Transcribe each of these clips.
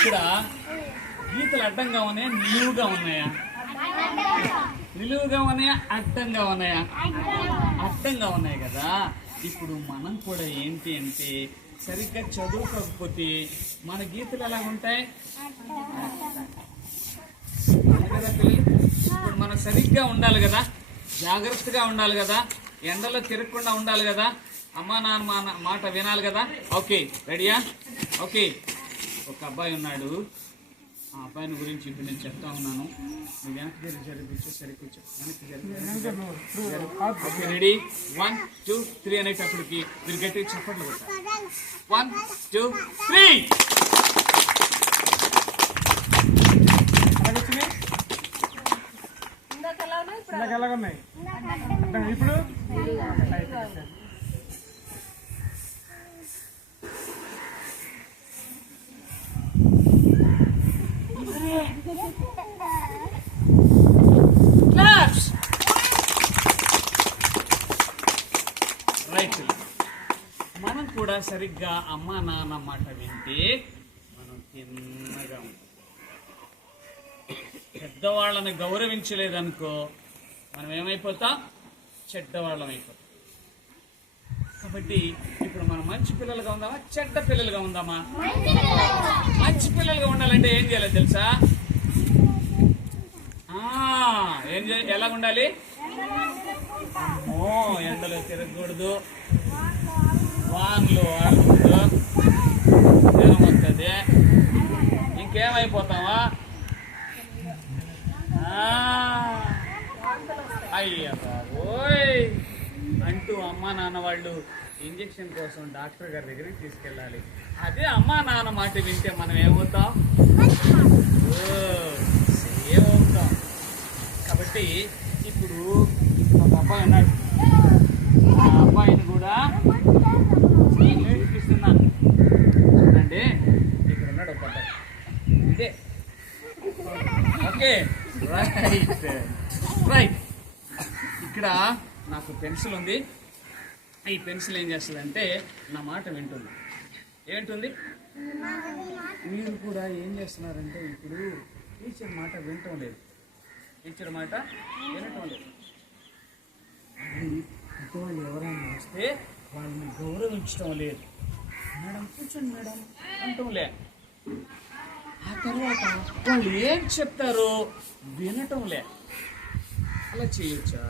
ఇక్కడ గీతలు అడ్డంగా ఉన్నాయా, నిలువుగా ఉన్నాయా? నిలువుగా ఉన్నాయా, అడ్డంగా ఉన్నాయా? అడ్డంగా ఉన్నాయి కదా. ఇప్పుడు మనం కూడా ఏంటి అంటే సరిగ్గా చదువుకోకపోతే మన గీతలు ఎలా ఉంటాయి కదా పిల్లలు. ఇప్పుడు మనం సరిగ్గా ఉండాలి కదా, జాగ్రత్తగా ఉండాలి కదా, ఎండలో తిరగకుండా ఉండాలి కదా, అమ్మా నాన్న మాట వినాలి కదా. ఓకే రెడీయా? ఓకే, ఒక అబ్బాయి ఉన్నాడు. ఆ అబ్బాయిని గురించి ఇప్పుడు నేను చెప్తా ఉన్నాను. నువ్వు వెనక్కి జరిపించు, సరికూర్చో, వెనక్కి జరిపి. Okay ready? 1 2 3 అనేటప్పటికి మీరు గట్టిగా చప్పట్లు కొట్టాలి. 1 2 3. ఇప్పుడు రైట్. మనం కూడా సరిగ్గా అమ్మా నాన్న మాట వింటే మనం తిన్నగా ఉంటాం. పెద్దవాళ్ళని గౌరవించలేదనుకో మనం ఏమైపోతాం? చెడ్డవాళ్ళం అయిపోతాం. కాబట్టి ఇప్పుడు మనం మంచి పిల్లలుగా ఉందామా, చెడ్డ పిల్లలుగా ఉందామా? మంచి పిల్లలుగా ఉండాలంటే ఏం చేయాలి తెలుసా? ఎలా ఉండాలి? ఎండలో తిరగకూడదు, వాన్లు ఆడకూడదు, జ్వరం వస్తుంది, ఇంకేమైపోతావా? అయ్యా బాబోయ్ అంటూ అమ్మా నాన్న వాళ్ళు ఇంజక్షన్ కోసం డాక్టర్ గారి దగ్గరికి తీసుకెళ్ళాలి. అదే అమ్మా నాన్న మాట వింటే మనం ఏమవుతాం? ఏమవుతాం. కాబట్టి ఇప్పుడు ఒక అబ్బాయి ఉన్నాడు. ఆ అబ్బాయిని కూడా నేర్పిస్తున్నాను. చూడండి, ఇక్కడ ఉన్నాడు ఒక అబ్బాయి. ఇదే ఓకే రైట్ రైట్. ఇక్కడ నాకు పెన్సిల్ ఉంది. ఈ పెన్సిల్ ఏం చేస్తుందంటే నా మాట వింటుంది. ఏంటుంది? మీరు కూడా ఏం చేస్తున్నారంటే ఇప్పుడు టీచర్ మాట వినటం లేదు, టీచర్ మాట వినటం లేదు. పెద్దవాళ్ళు ఎవరైనా వస్తే వాళ్ళని గౌరవించడం లేదు. మేడం కూర్చోండి మేడం అంటాం లే. ఆ తర్వాత వాళ్ళు ఏం చెప్తారో వినటం లే. అలా చేయొచ్చా?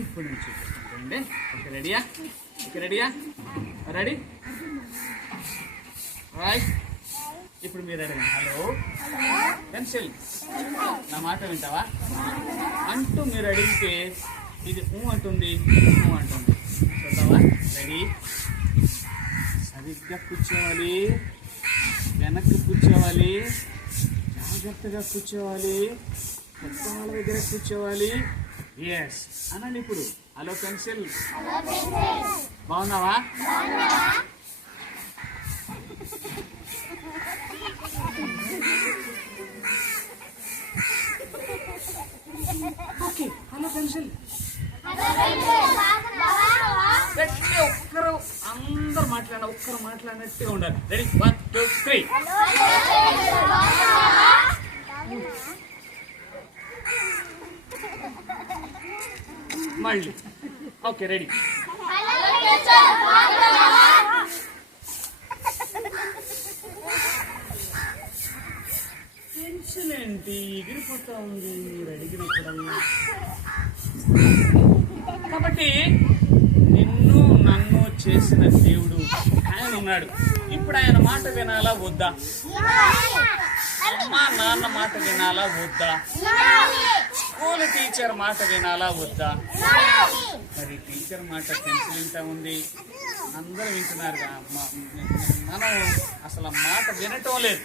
ఇప్పుడు నేను చూపిస్తానండి. ఓకే రెడీయా? ఓకే రెడీయా? Ready right. ఇప్పుడు మీరు అడగండి. హలో పెన్సిల్, నా మాట వింటావా అంటూ మీరు అడిగితే ఇది అంటుంది, అంటుంది. చూద్దామా? రెడీ? సరిగ్గా కూర్చోవాలి, వెనక్కి కూర్చోవాలి, జాగ్రత్తగా కూర్చోవాలి, కొత్త వాళ్ళ దగ్గర కూర్చోవాలి. ఎస్ అనండి ఇప్పుడు. హలో పెన్సిల్, బాగున్నావా? Okay hello pencil. ఒక్కరు అందరు మాట్లాడిన ఒక్కరు మాట్లాడినట్టుగా ఉండాలి. రెడీ? 1 2 3. మళ్ళీ ఓకే రెడీ? పెన్సిల్ ఏంటి ఎగిరిపోతా ఉంది మీరు అడిగినప్పుడల్లా. కాబట్టి నిన్ను నన్ను చేసిన దేవుడు ఆయన ఉన్నాడు. ఇప్పుడు ఆయన మాట వినాలా వద్దా? అమ్మా నాన్న మాట వినాలా వద్దా? స్కూల్ టీచర్ మాట వినాలా వద్దా? మరి టీచర్ మాట పెన్సిల్ వింటా ఉంది, అందరూ వింటున్నారుగా. మనం అసలు మాట వినటం లేదు.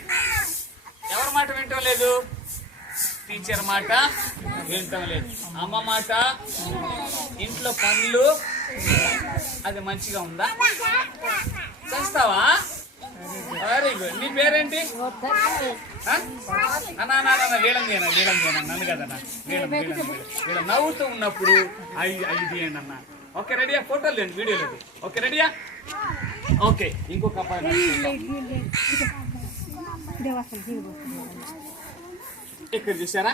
ఎవరి మాట వినటం లేదు? టీచర్ మాట వినటం లేదు. అమ్మ మాట, ఇంట్లో పనులు, అది మంచిగా ఉందా? చేస్తావా? Very good. నీ పేరేంటి? వీళ్ళం చేయనా నన్ను కదన్నా. వీళ్ళ నవ్వుతూ ఉన్నప్పుడు అవి తీయండి అన్న. ఓకే రెడీయా? ఫోటోలు లేండి, వీడియో లేదు. ఓకే రెడీయా? ఓకే, ఇంకొక అబ్బాయి ఇక్కడ చూసారా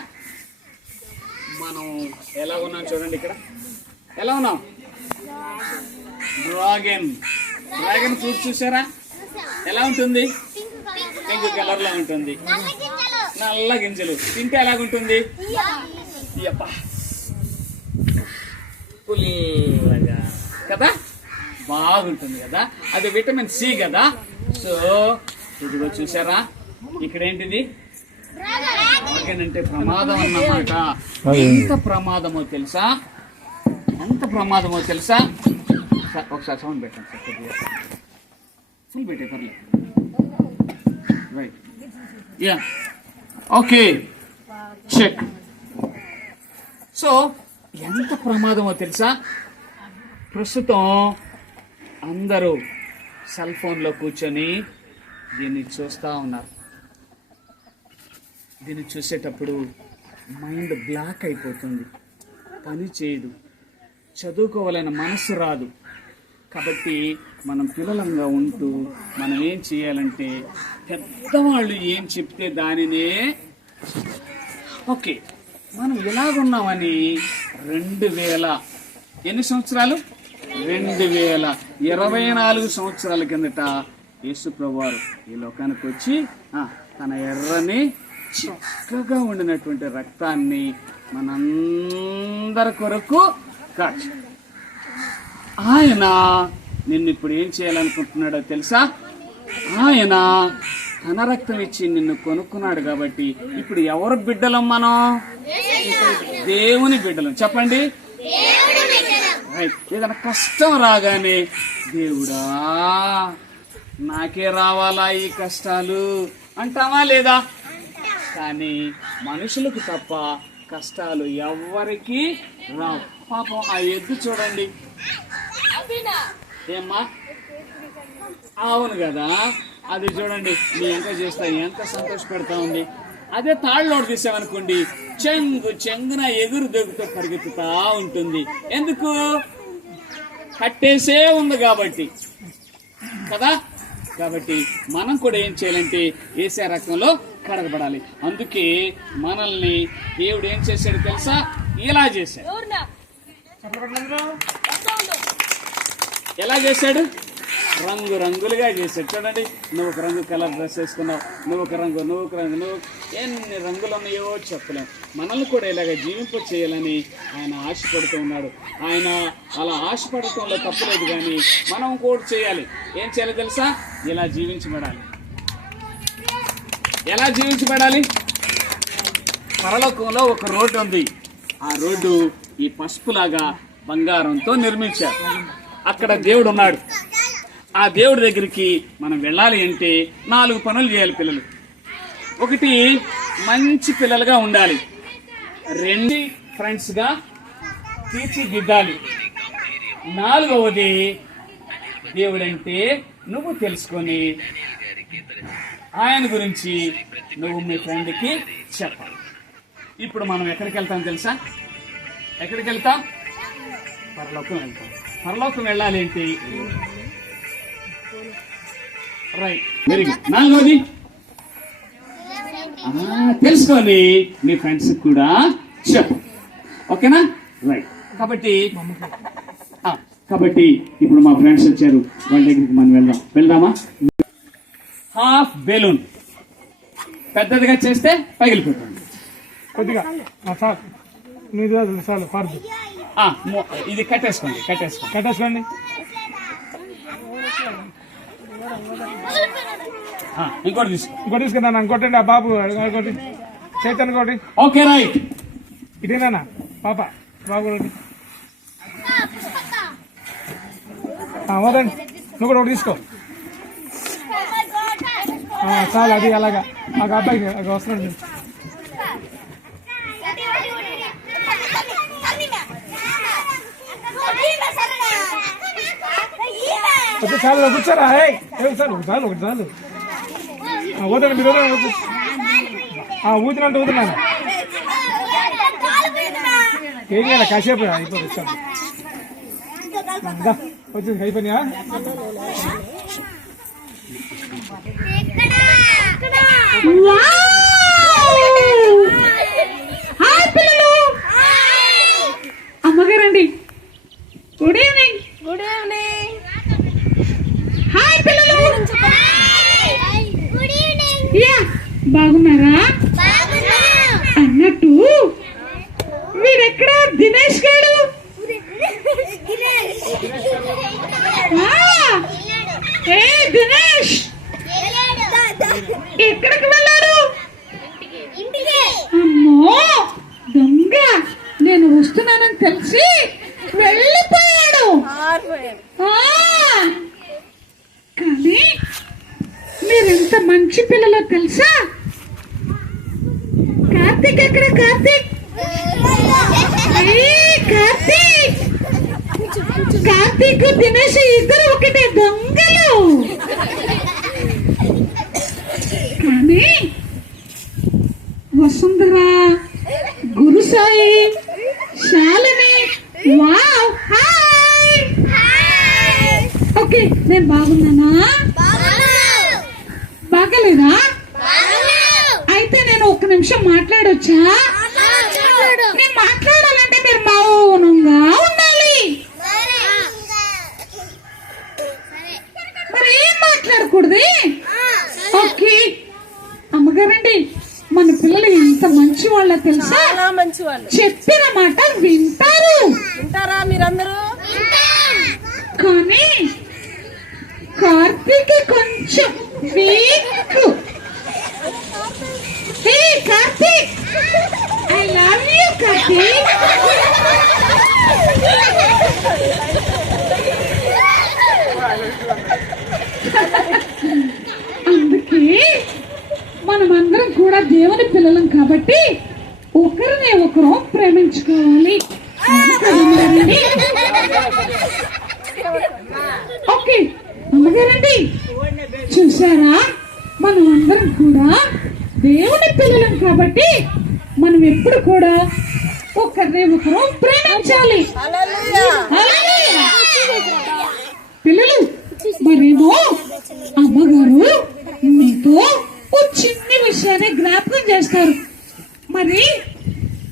మనం ఎలా ఉన్నాం చూడండి. ఇక్కడ ఎలా ఉన్నాం? డ్రాగన్ ఫ్రూట్ చూసారా ఎలా ఉంటుంది? పింక్ కలర్ లో ఉంటుంది, నల్ల గింజలు. తింటే ఎలాగుంటుంది? పుల్లగా కదా, బాగుంటుంది కదా. అది విటమిన్ సి కదా. సో ఇదిగో చూసారా, ఇక్కడ ఏంటిది? డ్రాగన్ అంటే ప్రమాదం అన్నమాట. ఎంత ప్రమాదమో తెలుసా? ఒకసారి సౌండ్ పెట్టండి సార్, కొద్దిగా ఫుల్ పెట్టే పర్లేదు. Right, ya, okay, check. So ఎంత ప్రమాదమో తెలుసా? ప్రస్తుతం అందరూ సెల్ ఫోన్లో కూర్చొని దీన్ని చూస్తూ ఉన్నారు. దీన్ని చూసేటప్పుడు మైండ్ బ్లాక్ అయిపోతుంది, పని చేయదు, చదువుకోవాలన్న మనసు రాదు. కాబట్టి మనం పిల్లలంగా ఉంటూ మనం ఏం చేయాలంటే పెద్దవాళ్ళు ఏం చెప్తే దానినే ఓకే. మనం ఎలాగున్నామని 2000 ఎన్ని సంవత్సరాలు? 2024 సంవత్సరాల కిందట యేసు ప్రభువారు ఈ లోకానికి వచ్చి తన ఎర్రని చిక్కగా ఉండినటువంటి రక్తాన్ని మనందరి కొరకు కాచి ఆయన నిన్ను ఇప్పుడు ఏం చేయాలనుకుంటున్నాడో తెలుసా? ఆయన తన రక్తం ఇచ్చి నిన్ను కొనుక్కున్నాడు. కాబట్టి ఇప్పుడు ఎవరు బిడ్డలం? మనం దేవుని బిడ్డలం. చెప్పండి. ఏదైనా కష్టం రాగానే దేవుడా నాకే రావాలా ఈ కష్టాలు అంటామా లేదా? కానీ మనుషులకు తప్ప కష్టాలు ఎవ్వరికి రావు. పాపం ఆ ఎద్దు చూడండి, ఏమ్మా? అవును కదా, అది చూడండి నీ ఎంత చేస్తా, ఎంత సంతోషపెడతా ఉంది. అదే తాళ్ళలోడు తీసామనుకోండి, చెంగున ఎగురు దొగుతూ పరిగెత్తుతా ఉంటుంది. ఎందుకు? కట్టేసే ఉంది కాబట్టి కదా. కాబట్టి మనం కూడా ఏం చేయాలంటే యేసయ్య రక్తంలో కడగబడాలి. అందుకే మనల్ని దేవుడు ఏం చేశాడు తెలుసా? ఇలా చేశాడు. ఎలా చేశాడు? రంగులుగా చేశాడు. చూడండి, నువ్వు ఒక రంగు కలర్ డ్రెస్ వేసుకున్నావు, నువ్వు ఒక రంగు ఎన్ని రంగులు ఉన్నాయో చెప్పలేం. మనల్ని కూడా ఇలాగ జీవింప చేయాలని ఆయన ఆశపడుతూ ఉన్నాడు. ఆయన అలా ఆశపడటంలో తప్పులేదు, కానీ మనం కూడా చేయాలి. ఏం చేయాలి తెలుసా? ఇలా జీవించబడాలి. ఎలా జీవించబడాలి? పరలోకంలో ఒక రోడ్డు ఉంది. ఆ రోడ్డు ఈ పసుపులాగా బంగారంతో నిర్మించారు. అక్కడ దేవుడు ఉన్నాడు. ఆ దేవుడి దగ్గరికి మనం వెళ్ళాలి అంటే 4 పనులు చేయాలి పిల్లలు. ఒకటి, మంచి పిల్లలుగా ఉండాలి. 2 ఫ్రెండ్స్గా తీర్చిదిద్దాలి. 4వది, దేవుడంటే నువ్వు తెలుసుకొని ఆయన గురించి నువ్వు మీ ఫ్రెండ్కి చెప్పాలి. ఇప్పుడు మనం ఎక్కడికి వెళ్తాం తెలుసా? ఎక్కడికి వెళ్తాం? పరలోకం వెళ్తాం. పరలోకం వెళ్ళాలి ఏంటి? Right, very good. 4వది, తెలుసుకొని మీ ఫ్రెండ్స్ కూడా చెప్పు. ఓకేనా? రైట్. కాబట్టి ఇప్పుడు మా ఫ్రెండ్స్ వచ్చారు, వాళ్ళ దగ్గరికి మనం వెళ్దామా? హాఫ్ బెలూన్ పెద్దదిగా చేస్తే పగిలిపోతుంది. కొద్దిగా ఇది కట్టేసుకోండి. ఇంకోటి తీసుకున్నా. ఇంకోటండి ఆ బాబు చైతన్య కోటి. Okay right. ఇదేనా పాప బాబు? వదండి, నువ్వు కూడా ఒకటి తీసుకో. చాలు, అది అలాగా మాకు అబ్బాయికి వస్తున్నాడు. చాలు కూర్చోరా. చాలు ఒకటి చాలు. వదండి, మీరు ఊదినంటే ఊదున్నాను. ఏం చేయాలి? కాసేపు అయిపోతుంది. వచ్చి అయిపోయినా హాయ్ పిల్లలు, అమ్మగారండి. Good evening. Good evening. Hi పిల్లలు. Good evening. యా, బాగున్నారా? అన్నట్టు వీడెక్కడ దినేష్ గారు? ఏ దినేష్, ఎక్కడికి వెళ్ళాడు? అమ్మో దొంగ, నేను వస్తున్నానని తెలిసి వెళ్ళిపోయాడు. కానీ మీరెంత మంచి పిల్లలో తెలుసా? కార్తీక్ ఎక్కడ? కార్తీక్, కార్తీక్, కార్తీక్ దినేష్ ఇద్దరు ఒకటే దొంగలు. కానీ Vasundhara, Gurusai, Shalini, wow, hi. Okay, నేను బాగున్నానా? బాగలేదా? అయితే నేను ఒక్క నిమిషం మాట్లాడొచ్చా? నేను మాట్లాడాలంటే మీరు మౌనంగా ఉండాలి. మరి ఏం మాట్లాడకూడదు? ఓకే అమ్మగారండి, మన పిల్లలు ఎంత మంచి వాళ్ళ తెలుసా? చాలా మంచి వాళ్ళు. చెప్పిన మాట వింటారు. వింటారా మీరందరూ? కానీ కార్తీక్ కొంచెం week. Hey Karthik, I love you Karthik. అందుకే మనమందరం కూడా దేవుని పిల్లలం కాబట్టి ఒకరిని ఒకరు ప్రేమించుకోవాలి. ఓకే అమ్మగారండి, చూసారా, మనం అందరం కూడా దేవుని పిల్లలం కాబట్టి మనం ఎప్పుడు కూడా ఒకరిని ఒకరు ప్రేమించాలి. హల్లెలూయా. పిల్లలు, మరేమో అమ్మగారు మీతో ఓ చిన్ని విషయాన్ని జ్ఞాపకం చేస్తారు. మరి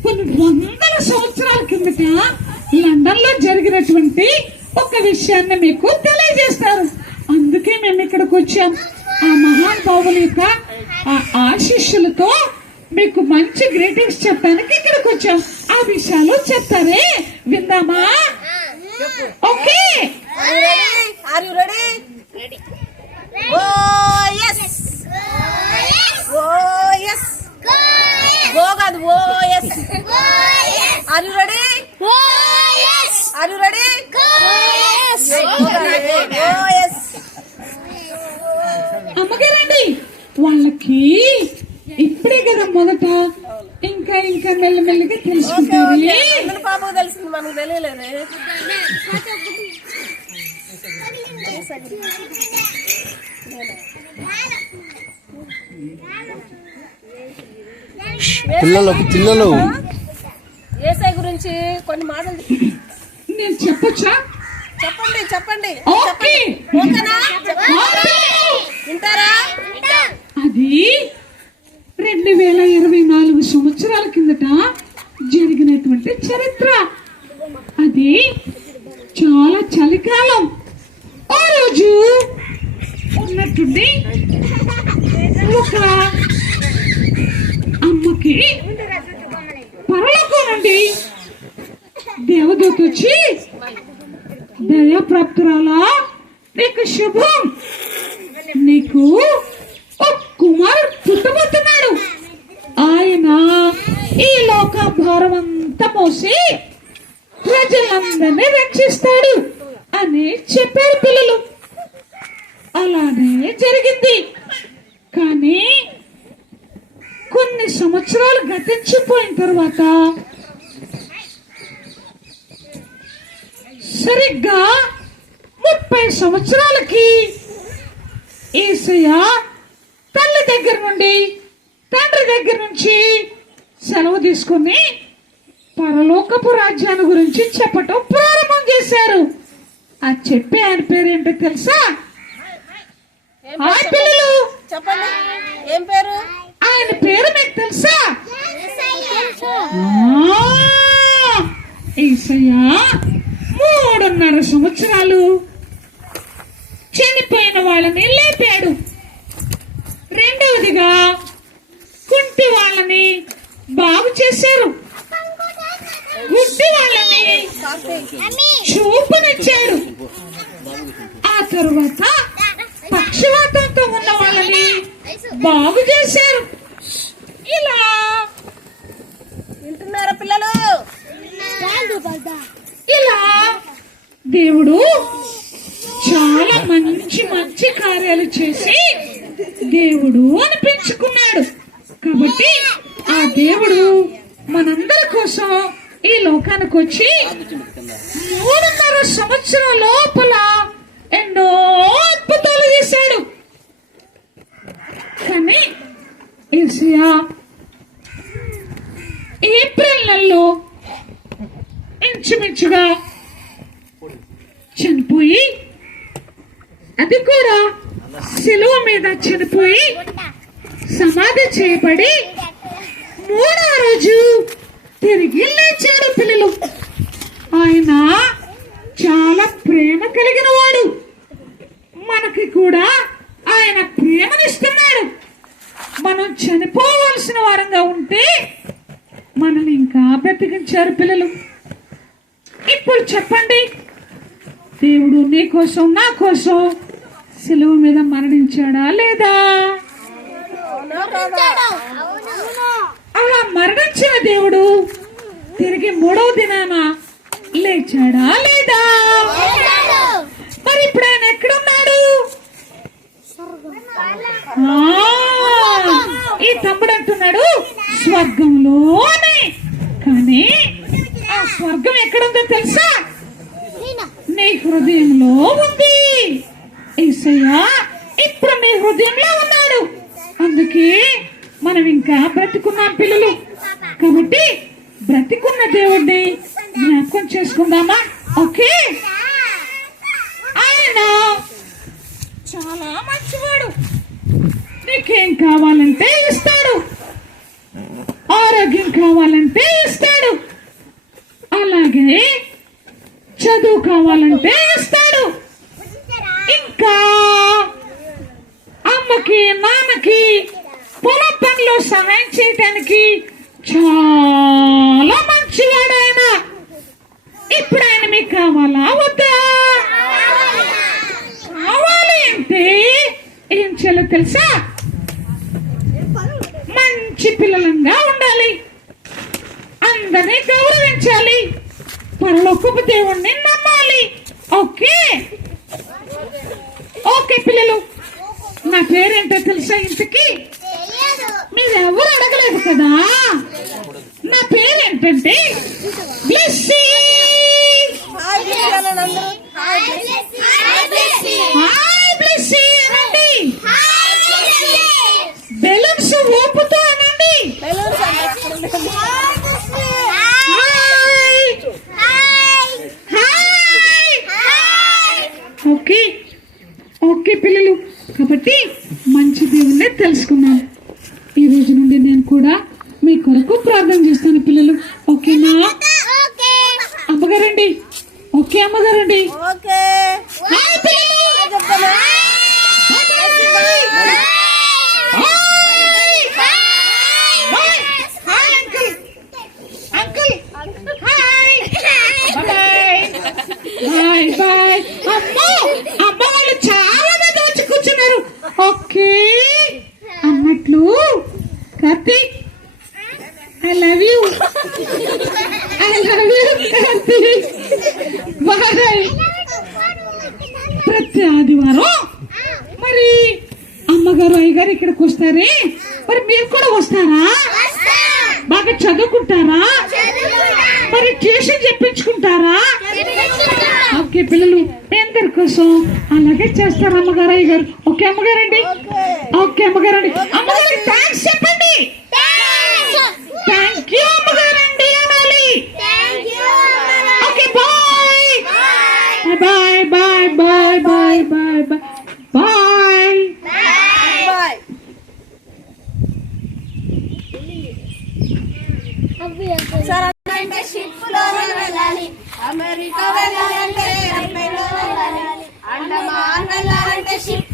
కొన్ని వందల సంవత్సరాల కిందట లండన్ లో జరిగినటువంటి ఒక విషయాన్ని మీకు తెలియజేస్తారు. అందుకే మేము ఇక్కడికి వచ్చాం. ఆ మహానుభావుల యొక్క ఆ ఆశీస్సులతో మీకు మంచి గ్రీటింగ్స్ చెప్పడానికి ఇక్కడికి వచ్చాం. ఆ విషయాలు చెప్తారే, విందామా? Okay, are you ready? Oh yes. Oh yes. Go కాదు, oh yes. Are you ready? Are you ready? Oh yes. అమ్మగారండి, వాళ్ళకి ఇప్పుడే కదా మొదట, ఇంకా ఇంకా మెల్లమెల్లగా తెలుసుకుంటారు. అందరి పాపకు తెలిసింది, మనకు తెలియలేదు. పిల్లలు యేసయ్య గురించి కొన్ని మాటలు నేను చెప్పొచ్చా? చెప్పండి. చెప్పండి. ఓకే. ఓకేనా? వింటారా? అది 2024 సంవత్సరాల కిందట జరిగినటువంటి చరిత్ర. అది చాలా చలికాలం. ఆ రోజు ఉన్నట్టుండి ఒక అమ్మకి పరలోకం నుండి దేవదూత వచ్చి, దయాప్రాప్తురాలా, నీకు శుభం, నీకు ఒక కుమారుడు పుట్టబోతున్నాడు. ఆయన ఈ లోక భారం అంతా మోసి ప్రజలందరినీ రక్షిస్తాడు అని చెప్పారు పిల్లలు. అలానే జరిగింది. కానీ కొన్ని సంవత్సరాలు గతించిపోయిన తర్వాత సరిగ్గా 30 సంవత్సరాలకి యేసయ్య తల్లి దగ్గర నుండి, తండ్రి దగ్గర నుంచి సెలవు తీసుకుని పరలోకపు రాజ్యాన్ని గురించి చెప్పటం ప్రారంభం చేశారు. ఆ చెప్పే ఆయన పేరేంటో తెలుసా? ఏం హాయ్ పిల్లలు, చెప్పండి ఏం పేరు? ఆయన పేరు మీకు తెలుసా? యేసయ్య 3.5 సంవత్సరాలు చనిపోయిన వాళ్ళని లేపాడు. రెండవదిగా కుంటి వాళ్ళని బాగు చేశారు, గుడ్డి వాళ్ళని చూపునిచ్చాడు. ఆ తరువాత పక్షవాతంతో ఉన్న వాళ్ళని బాగు చేశారు. ఇలా వింటున్నారా పిల్లలు? ఇలా దేవుడు చాలా మంచి మంచి కార్యాలు చేసి దేవుడు అనిపించుకున్నాడు. కాబట్టి ఆ దేవుడు మనందరి కోసం ఈ లోకానికి వచ్చి 3.5 సంవత్సరాల లోపల ఎన్నో అద్భుతాలు చేశాడు. కానీ యేసయ్య ఏప్రిల్ నెలలో ఇంచుమించుగా చనిపోయి, అది కూడా శిలువ మీద చనిపోయి సమాధి చేయబడి 3వ రోజు తిరిగి లేచాడు. పిల్లలు, ఆయన చాలా ప్రేమ కలిగిన వాడు. మనకి కూడా ఆయన ప్రేమనిస్తున్నాడు. మనం చనిపోవలసిన వారంగా ఉంటే మనల్ని ఇంకా బ్రతికించారు. పిల్లలు, ఇప్పుడు చెప్పండి, దేవుడు నీ కోసం నా కోసం శిలువ మీద మరణించాడా లేదా? అలా మరణించిన దేవుడు తిరిగి 3వ దినాన లేచాడా లేదా? మరి ఇప్పుడు ఆయన ఎక్కడున్నాడు? ఈ తమ్ముడు అంటున్నాడు స్వర్గంలోనే. కానీ ఆ స్వర్గం ఎక్కడుందో తెలుసా? నీ హృదయంలో ఉంది. యేసయ్య ఇప్పుడు నీ హృదయంలో ఉన్నాడు. అందుకే మనం ఇంకా బ్రతికున్నాం పిల్లలు. కాబట్టి బ్రతికున్న దేవుడిని జ్ఞాపకం చేసుకుందామా? ఓకే, ఆయన చాలా మంచివాడు. నీకేం కావాలంటే ఇస్తాడు, ఆరోగ్యం కావాలంటే ఇస్తాడు, అలాగే చదువు కావాలంటే ఇస్తాడు, ఇంకా అమ్మకి నాన్నకి పొలం పనిలో సహాయం చేయటానికి చాలా మంచివాడు ఆయన. ఇప్పుడు ఆయన మీకు కావాలా వద్దా? కావాలి అంటే ఏం చేయాలో తెలుసా? మంచి పిల్లలంగా ఉండాలి, అందరినీ గౌరవించాలి, పరలోకపు దేవుణ్ణి నమ్మాలి. ఓకే ఓకే పిల్లలు, నా పేరేంటో తెలుసా? ఇంతకీ మీరు ఎవరు అడగలేదు కదా. నా పేరేంటంటే బ్లెస్సీ. హాయ్ పిల్లలందరూ. హాయ్ బ్లెస్సీ అనండి. బెలూన్స్ ఊపుతూ అనండి. బెలూన్స్ ఓకే ఓకే పిల్లలు, కాబట్టి మంచి దేవుణ్ణి తెలుసుకున్నాను. ఈ రోజు నుండి నేను కూడా మీ కొరకు ప్రార్థన చేస్తాను పిల్లలు. ఓకేనా? అమ్మగారండి. ఓకే అమ్మగారండి. ఓకే. హాయ్ పిల్లలు. చెప్తానా? Hi uncle. Uncle hi. Bye bye bye. అమ్మో, అమ్మ వాళ్ళు చాలా మంది వచ్చి కూర్చున్నారు. ఓకే అన్నట్లు Karthik, I love you. I love you Karthik. Bye. ప్రతి ఆదివారం మరి అమ్మగారు అయ్యగారు ఇక్కడికి వస్తారే, మరి మీరు కూడా వస్తారా? బాగా చదువుకుంటారా? మరి ట్యూషన్ చెప్పించుకుంటారా? ఓకే పిల్లలు, మీ అందరి కోసం అలాగే చేస్తారు అమ్మగారు అయ్యగారు. ఓకే అమ్మగారండి. ఓకే అమ్మగారండి. అమ్మగారు థ్యాంక్స్ చెప్పండి. థ్యాంక్ యూ అమ్మగారండి అనాలి. Okay bye. Bye bye bye bye bye bye bye. Bye. సరే అంటే షిప్పులో వెళ్ళాలి, అమెరికా వెళ్ళాలంటే రైల్వేలో వెళ్ళాలి, అండమాన్ వెళ్ళాలంటే షిప్